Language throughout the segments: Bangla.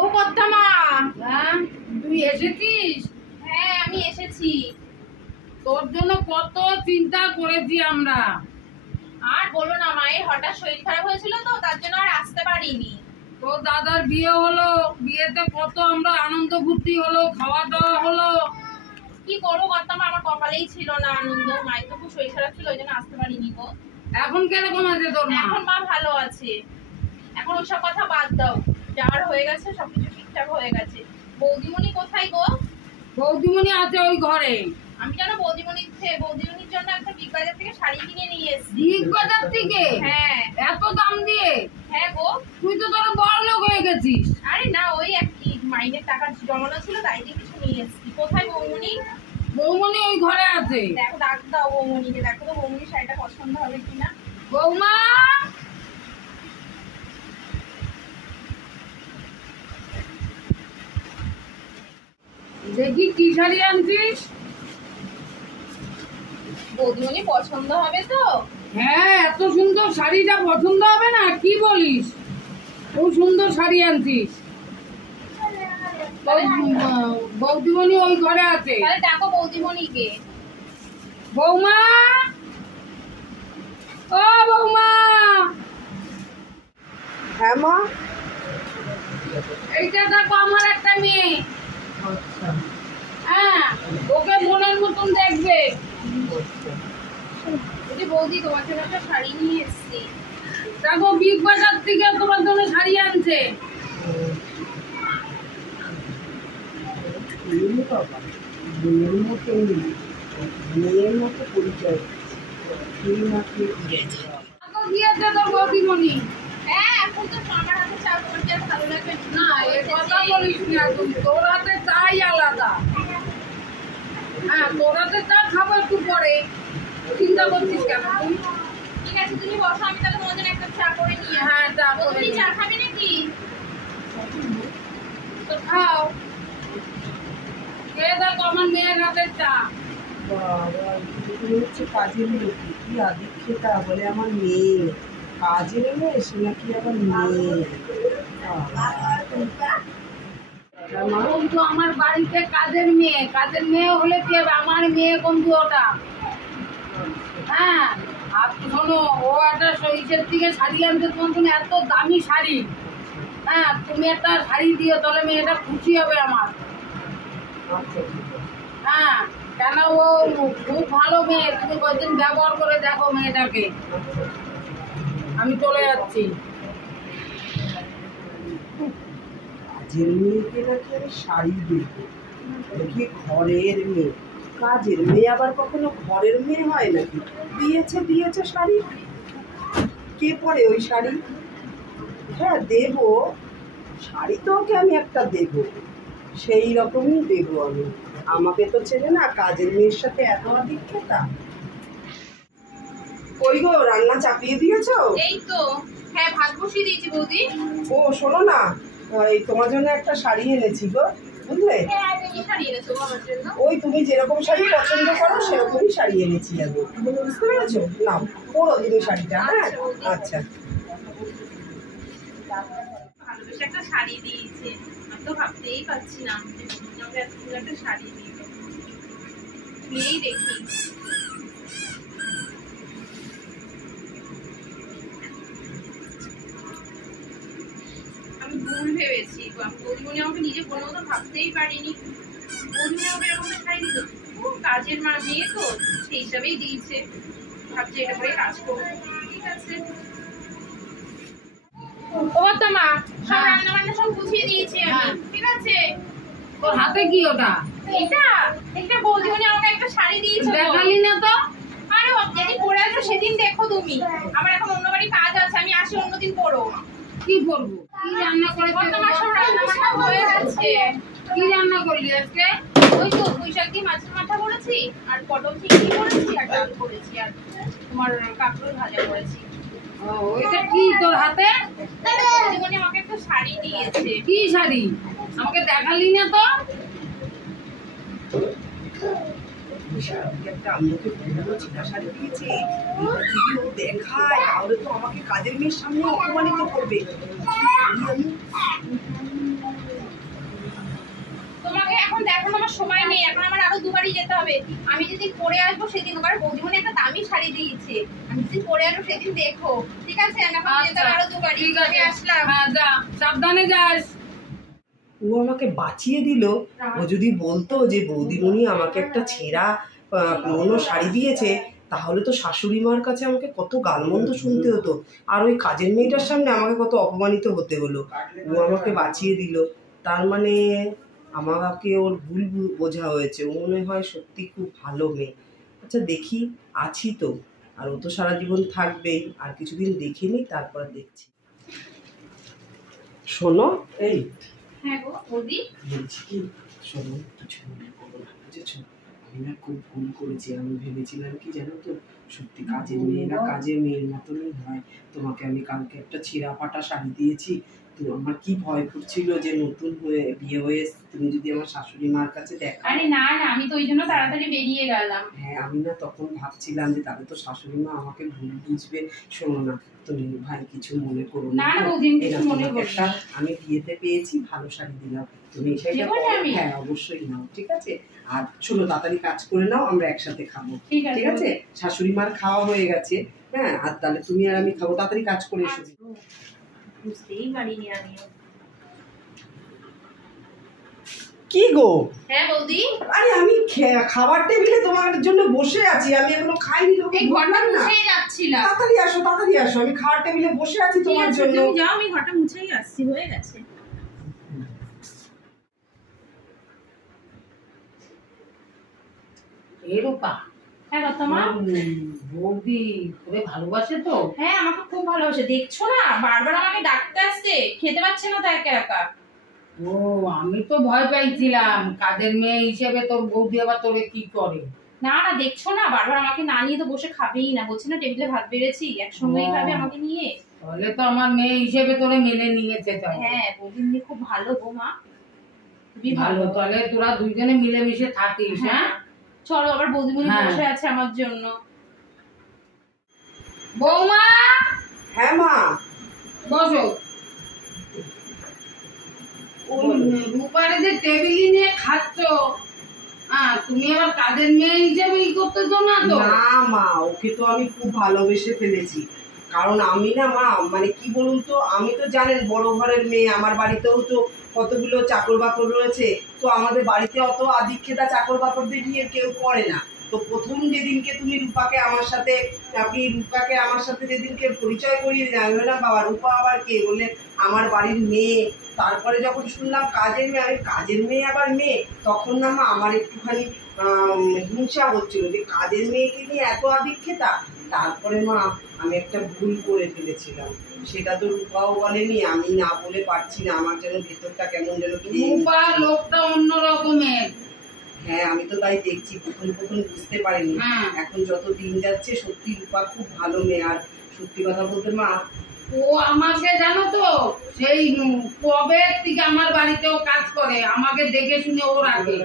ও কর্তামা, হ্যাঁ তুই এসেছিস? হ্যাঁ আমি এসেছি। তোর জন্য কত চিন্তা করেছি আমরা। আর বলো না, মায়ের হঠাৎ শরীর খারাপ হয়েছিল তো, তার জন্য আর আসতে পারিনি। তোর দাদার বিয়ে হলো, বিয়েতে কত আমরা আনন্দ ফুর্তি হলো, খাওয়া দাওয়া হলো। কি করবো কর্তামা, আমার কপালেই ছিল না আনন্দ। মায়ের তো খুব শরীর খারাপ ছিল, ওই জন্য আসতে পারিনি গো। এখন কিরকম আছে তোর মা? এখন মা ভালো আছে। এখন ওসব কথা বাদ দাও, যার হয়ে গেছে সবকিছু ঠিকঠাক হয়ে গেছে। বৌদিমণি কোথায় গো? বৌদিমণি আছে ওই ঘরে। আমি জানো বৌদিমণির জন্য একটা বিগ বাজার থেকে শাড়ি কিনে নিয়ে এসেছি। বিগ বাজার থেকে? হ্যাঁ। এত দাম দিয়ে? হ্যাঁ গো। তুই তো তোর বড়লোক হয়ে গেছিস। আরে না, ওই একটি মাইনের টাকা জমানো ছিল, তাই দিয়ে কিছু নিয়ে এসেছি। কোথায় বৌমণি? বৌমণি ওই ঘরে আছে। দেখো, ডাক দাও বৌমণিকে, দেখো তো বৌমণির শাড়িটা পছন্দ হবে কিনা। বৌমা, দেখি কি শাড়ি আনছিস। বৌদিমণি পছন্দ হবে তো? হ্যাঁ, এত সুন্দর শাড়িটা পছন্দ হবে না? কি বলিস, খুব সুন্দর শাড়ি আনছিস। বৌদিমণি ওই ঘরে আছে। তাহলে ডাকো বৌদিমণিকে। বৌমা, ও বৌমা। হ্যাঁ মা। এইটা দেখো আমার একটা মেয়ে। হ্যাঁ, ওকে মনের মতন দেখবে। বৌদি, তোমার জন্য একটা শাড়ি নিয়ে এসেছি। দেখো, বিগ বাজার থেকে তোমার জন্য শাড়ি আনছে। মেয়ের মতো পরিচয় দিয়েছে তোর বৌদিমণি। হ্যাঁ, এখন তো আমার হাতে চা তোমার কি আর ভালো লাগবে না, এ কথা বলিস না তুমি। তোর হাতে চাই আলাদা। হ্যাঁ, তোর হাতে চা খাবো একটু পরে। চিন্তা করছিস কেন তুই? ঠিক আছে, তুমি বসো, আমি তাহলে তোমার জন্য একটা চা করে নিয়ে। হ্যাঁ, চা করে তুমি নিয়ে। চা খাবে নাকি? তো খাও। খেয়ে দেখো আমার মেয়ের হাতের চা। বাবা, তুমি হচ্ছে কাজের লোক, কি আদিক্ষেতা বলে আমার মেয়ে। কাজের মেয়ে সে নাকি আবার মেয়ে। বন্ধু আমার বাড়িতে কাজের মেয়ে, কাজের মেয়ে হলে কি হবে? আমার মেয়ে বন্ধু ওটা। হ্যাঁ, আর শোনো, ও একটা ইসের থেকে শাড়ি আনতে, তোমার জন্য এত দামি শাড়ি। হ্যাঁ, তুমি একটা শাড়ি দিও, তাহলে মেয়েটা খুশি হবে আমার। হ্যাঁ, কেন ও খুব ভালো মেয়ে। তুমি কয়েকদিন ব্যবহার করে দেখো মেয়েটাকে। আমি চলে যাচ্ছি। কাজের মেয়েকে নাকি আমি শাড়ি দেবো? দেখি ঘরের মেয়ে, কাজের মেয়ে আবার কখনো ঘরের মেয়ে হয় নাকি? দিয়েছে শাড়ি। কে পরে ওই শাড়ি? হ্যাঁ দেবো, শাড়ি তো ওকে আমি একটা দেবো, সেই রকমই দেবো আমি। আমাকে তো চেনে না, কাজের মেয়ের সাথে এত অভিজ্ঞতা। ওই গো, রান্না চাপিয়ে দিয়েছো? এই তো, হ্যাঁ ভাত বসিয়ে দিয়েছি বৌদি। ও শোনো না, এই তোমার জন্য একটা শাড়ি এনেছি গো, বুঝলে? কি শাড়ি এনেছো আমার জন্য? ওই তুমি যেরকম শাড়ি পছন্দ করো সেরকমই শাড়ি এনেছি আমি, বুঝতে পেরেছো? নাও, পরো তুমি শাড়িটা। হ্যাঁ আচ্ছা। ভালোবেসে একটা শাড়ি দিয়েছে, আমি তো ভাবতেই পারছি না যে আমাকে এত সুন্দর একটা শাড়ি দিল। খুলেই দেখি। আমি ভুল ভেবেছি, বৌদিমণি আমাকে নিজে কোনো মতো ভাবতেই পারিনি। বৌদিমণি আমাকে এরকম একটা শাড়ি দিল। কাজের মা মেয়ে তো, সেই হিসাবেই দিয়েছে। ভাবছি এটা করে কাজ করবো। ঠিক আছে। ও তোমা, সব রান্না বান্না সব গুছিয়ে দিয়েছি আমি। ঠিক আছে। তোর হাতে কি ওটা? এটা বৌদিমণি আমাকে একটা শাড়ি দিয়েছে। দেখালি না তো? আরে যেদিন পরে আসবে সেদিন দেখো তুমি। আমার এখন অন্য বাড়ি কাজ আছে, আমি আসি অন্যদিন পরো। কি করবো? কি রান্না করেছে? তোমার সব রান্না বান্না হয়ে গেছে। কি রান্না করলি আজকে? ওই তো পুঁই শাক দিয়ে মাছের মাথা করেছি, আর পটল চিংড়ি করেছি, আর ডাল করেছি, আর তোমার কাঁকরোল ভাজা করেছি। ও, ওইটা কি তোর হাতে? বৌদিমণি আমাকে একটা শাড়ি দিয়েছে। কি শাড়ি? আমাকে দেখালি না তো? একটা আমাকে ছিটা শাড়ি দিয়েছে, যদি ও দেখায় তাহলে তো আমাকে কাজের মেয়ের সামনে অপমানিত করবে। তোমাকে এখন দেখো আমার সময় নেই, এখন আমার আরো দুবারই যেতে হবে। আমি যেদিন পরে আসবো সেদিন ওবার বৌদিমণি একটা দামি শাড়ি দিয়েছে, আমি যেদিন পরে আসবো সেদিন দেখো, ঠিক আছে? এখন যেতে হবে আরো দুবারই। ঠিক আছে, আসলাম। হ্যাঁ যা, সাবধানে যাস। ও আমাকে বাঁচিয়ে দিল। ও যদি বলতো যে বৌদিমণি আমাকে একটা ছেঁড়া পুরোনো শাড়ি দিয়েছে, তাহলে তো শাশুড়ি মার কাছে আমাকে কত গালমন্দ শুনতে হতো, আর ওই কাজের মেয়েটার সামনে আমাকে কত অপমানিত হতে হলো। ও আমাকে বাঁচিয়ে দিল, তার মানে আমাকে ওর ভুল বোঝা হয়েছে। ও মনে হয় সত্যি খুব ভালো মেয়ে। আচ্ছা দেখি, আছি তো, আর ও তো সারা জীবন থাকবেই, আর কিছুদিন দেখিনি, তারপর দেখছি। শোনো, এই হ্যাঁ গো বৌদি। বলছি কি, শোনো, কিছু মনে করো না, বুঝেছো? আমি না খুব ভুল করেছি। আমি ভেবেছিলাম কি জানো তো, সত্যি কাজের মেয়েরা কাজের মেয়ের মতনই হয়। তোমাকে আমি কালকে একটা ছিঁড়া ফাটা শাড়ি দিয়েছি, তো আমার কি ভয় করছিল যে নতুন হয়ে বিয়ে হয়ে তুমি যদি আমার শাশুড়ি মার কাছে দেখা। আরে না না, আমি তো ওই জন্য তাড়াতাড়ি বেরিয়ে গেলাম। হ্যাঁ, আমি না তখন ভাবছিলাম যে তাহলে তো শাশুড়ি মা আমাকে ভুল বুঝবে। শোনো না, তুমি ভাই কিছু মনে করো না না বৌদি, আমি কিছু মনে করি না। আমি বিয়েতে পেয়েছি, ভালো শাড়ি দিলাম, তুমি এই শাড়িটা দেবো না আমি? হ্যাঁ অবশ্যই নাও, ঠিক আছে? আর শোনো, তাড়াতাড়ি কাজ করে নাও, আমরা একসাথে খাবো, ঠিক ঠিক আছে? শাশুড়ি মার খাওয়া হয়ে গেছে, হ্যাঁ, আর তাহলে তুমি আর আমি খাবো, তাড়াতাড়ি কাজ করে এসো। বুঝতেই পারিনি আমিও। কি গো? হ্যাঁ বৌদি, আরে আমি খাবার টেবিলে তোমার জন্য বসে আছি, আমি এখনো খাইনি, তোমাকে এই ঘরটা বললাম না? মুছেই যাচ্ছিলাম। তাড়াতাড়ি আসো, তাড়াতাড়ি আসো, আমি খাবার টেবিলে বসে আছি ঠিক তোমার আছে, জন্য। তুমি যাও, আমি ঘরটা মুছেই আসছি, হয়ে গেছে। এ রূপা, হ্যাঁ রতমা। বৌদি তোরে ভালোবাসে তো? হ্যাঁ আমাকে খুব ভালোবাসে, দেখছো না বারবার আমাকে ডাকতে আসছে, খেতে পাচ্ছে না তো একা একা। ও, আমি তো ভয় পাইছিলাম কাজের মেয়ে হিসেবে তোর বৌদি আবার তোরে কি করে। না না, দেখছো না বারবার আমাকে না নিয়ে তো বসে খাবেই না, বলছি না টেবিলে ভাত বেড়েছি, একসঙ্গেই খাবে আমাকে নিয়ে। তাহলে তো আমার মেয়ে হিসেবে তোরে মেনে নিয়েছে। তাই হ্যাঁ বৌদির মেয়ে খুব ভালো গো মা, খুবই ভালো, ভালো। তাহলে তোরা দুইজনে মিলেমিশে থাকিস। হ্যাঁ চলো, আবার বৌদিমণি হ্যাঁ। বসে আছে আমার জন্য। বৌমা, হ্যাঁ মা। বসো। ওই রূপারে যে টেবিলে নিয়ে খাচ্ছ, তুমি আবার কাজের মেয়ে হিসেবে ই করতেছো না তো? না মা, ওকে তো আমি খুব ভালোবেসে ফেলেছি। কারণ আমি না মা, মানে কি বলুন তো, আমি তো জানেন বড় ঘরের মেয়ে, আমার বাড়িতেও তো কতগুলো চাকর বাকর রয়েছে, তো আমাদের বাড়িতে অত আদিক্ষেতা চাকর বাকরদের নিয়ে কেউ করে না। তো প্রথম যেদিনকে তুমি রূপাকে আমার সাথে, আপনি রূপাকে আমার সাথে যেদিনকে পরিচয় করিয়ে দিলেন, আমি বললাম বাবা রূপা আবার কে, বললে আমার বাড়ির মেয়ে। তারপরে যখন শুনলাম কাজের মেয়ে, আমি কাজের মেয়ে আবার মেয়ে, তখন না মা আমার একটুখানি হিংসা হচ্ছিল যে কাজের মেয়েকে নিয়ে এত আদিক্ষেতা। তারপরে মা আমি একটা ভুল করে ফেলেছিলাম, সেটা তো রূপাও বলেনি, আমি না বলে পারছি না, আমার যেন ভেতরটা কেমন যেন রূপা লোকটা অন্য রকমের। হ্যাঁ, আমি তো তাই দেখছি, প্রথম প্রথম বুঝতে পারিনি। হ্যাঁ। এখন যত দিন যাচ্ছে সত্যি রূপা খুব ভালো মেয়ে। আর সত্যি কথা বলতে মা, ও আমাকে জানো তো, সেই কবে থেকে আমার বাড়িতেও কাজ করে, আমাকে দেখে শুনে ও রাখে।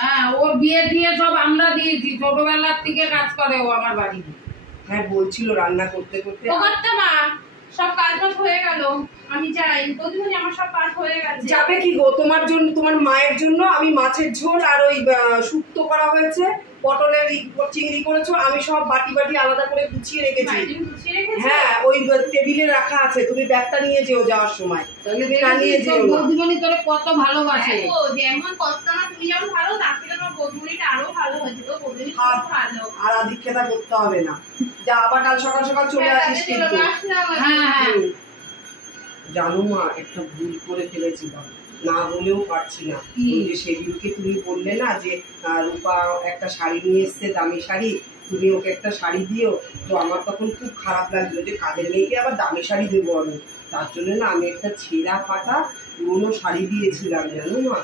হ্যাঁ, ওর বিয়ে টিয়ে সব আমরা দিয়েছি, ছোটবেলার থেকে কাজ করে ও আমার বাড়িতে। হ্যাঁ বলছিল রান্না করতে করতে। ও করতে মা, সব কাজ বাজ হয়ে গেল, আমি যাই। বৌদিমণি আমার সব কাজ হয়ে গেছে। যাবে কি গো, তোমার জন্য, তোমার মায়ের জন্য আমি মাছের ঝোল আর ওই শুক্তো করা হয়েছে, পটলের চিংড়ি করেছো, আমি সব বাটি বাটি আলাদা করে গুছিয়ে রেখেছি। হ্যাঁ, ওই টেবিলে রাখা আছে, তুমি ব্যাগটা নিয়ে যেও যাওয়ার সময়। নিয়ে যেও না। বৌদিমণি তোরে কত ভালোবাসে। যেমন কত না, তুমি যেমন ভালো, তার থেকে তোমার বৌদিমণিটা আরো ভালো হয়েছে। তো বৌদিমণি খুব ভালো। আর আদিক্ষেতা করতে হবে না, যা আবার কাল সকাল সকাল চলে আসিস কিন্তু। হ্যাঁ হ্যাঁ, জানো মা, একটা ভুল করে ফেলেছিলাম, না বলেও পারছি না। ওই যে সেদিনকে তুমি বললে না যে রূপা একটা শাড়ি নিয়ে এসছে, দামি শাড়ি, তুমি ওকে একটা শাড়ি দিও, তো আমার তখন খুব খারাপ লাগলো যে কাজের মেয়েকে আবার দামি শাড়ি দেবো আমি। তার জন্য না আমি একটা ছেঁড়া ফাটা পুরোনো শাড়ি দিয়েছিলাম, জানো মা।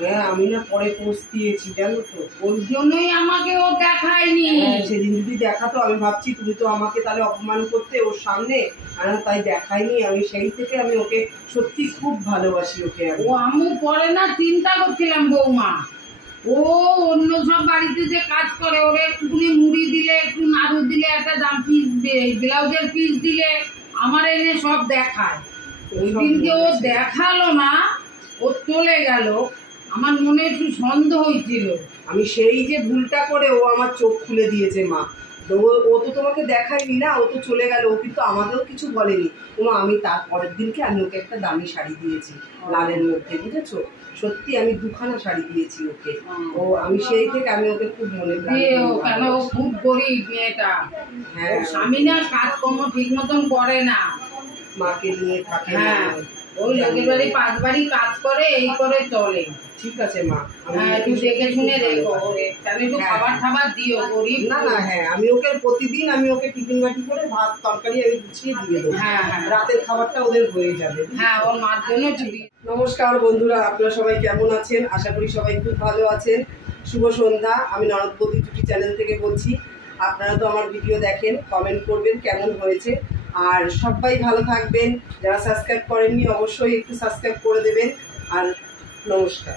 হ্যাঁ, আমি না পরে পোস্ট দিয়েছি, জানো তো। ওর জন্যই আমাকে ও দেখায়নি। সেদিন যদি দেখাতো, আমি ভাবছি তুমি তো আমাকে তাহলে অপমান করতে ওর সামনে, আর তাই দেখাইনি। আমি সেই থেকে আমি ওকে সত্যি খুব ভালোবাসি ওকে। ও আমু পরে না চিন্তা করছিলাম বৌমা, ও অন্য সব বাড়িতে যে কাজ করে, ওরে একটুখানি মুড়ি দিলে, একটু নাড়ু দিলে, একটা জাম পিস ব্লাউজের পিস দিলে আমার এনে সব দেখায়। ওই দিনকে ও দেখালো না, ও চলে গেল, আমার মনে একটু সন্দেহ হয়েছিল। আমি সেই যে ভুলটা করে ও আমার চোখ খুলে দিয়েছে মা। তো ও তো তোমাকে দেখায়নি না, ও তো চলে গেল, ও কিন্তু আমাদেরও কিছু বলেনি। মা আমি তার পরের দিনকে আমি ওকে একটা দামি শাড়ি দিয়েছি লালের মধ্যে, বুঝেছো? সত্যি আমি 2খানা শাড়ি দিয়েছি ওকে। ও আমি সেই থেকে আমি ওকে খুব মনে কেন ও খুব গরিব মেয়েটা। হ্যাঁ, ওর স্বামী না কাজকর্ম ঠিক মতন করে না, মাকে নিয়ে থাকে। হ্যাঁ ওই লোকের বাড়ি 5 বাড়ি কাজ করে, এই করে চলে। ঠিক আছে মা, হ্যাঁ একটু দেখে শুনে রেখো ওরে, তাহলে একটু খাবার খাবার দিও, গরিব না না। হ্যাঁ আমি ওকে প্রতিদিন আমি ওকে টিফিন বাটি করে ভাত তরকারি আমি গুছিয়ে দিয়ে দেবো। হ্যাঁ হ্যাঁ রাতের খাবারটা ওদের হয়ে যাবে। হ্যাঁ ওর মার জন্য চুরি। নমস্কার বন্ধুরা, আপনারা সবাই কেমন আছেন? আশা করি সবাই খুব ভালো আছেন। শুভ সন্ধ্যা। আমি ননদ বৌদি জুটি চ্যানেল থেকে বলছি। আপনারা তো আমার ভিডিও দেখেন, কমেন্ট করবেন কেমন হয়েছে, আর সবাই ভালো থাকবেন। যারা সাবস্ক্রাইব করেননি অবশ্যই একটু সাবস্ক্রাইব করে দেবেন। আর নমস্কার।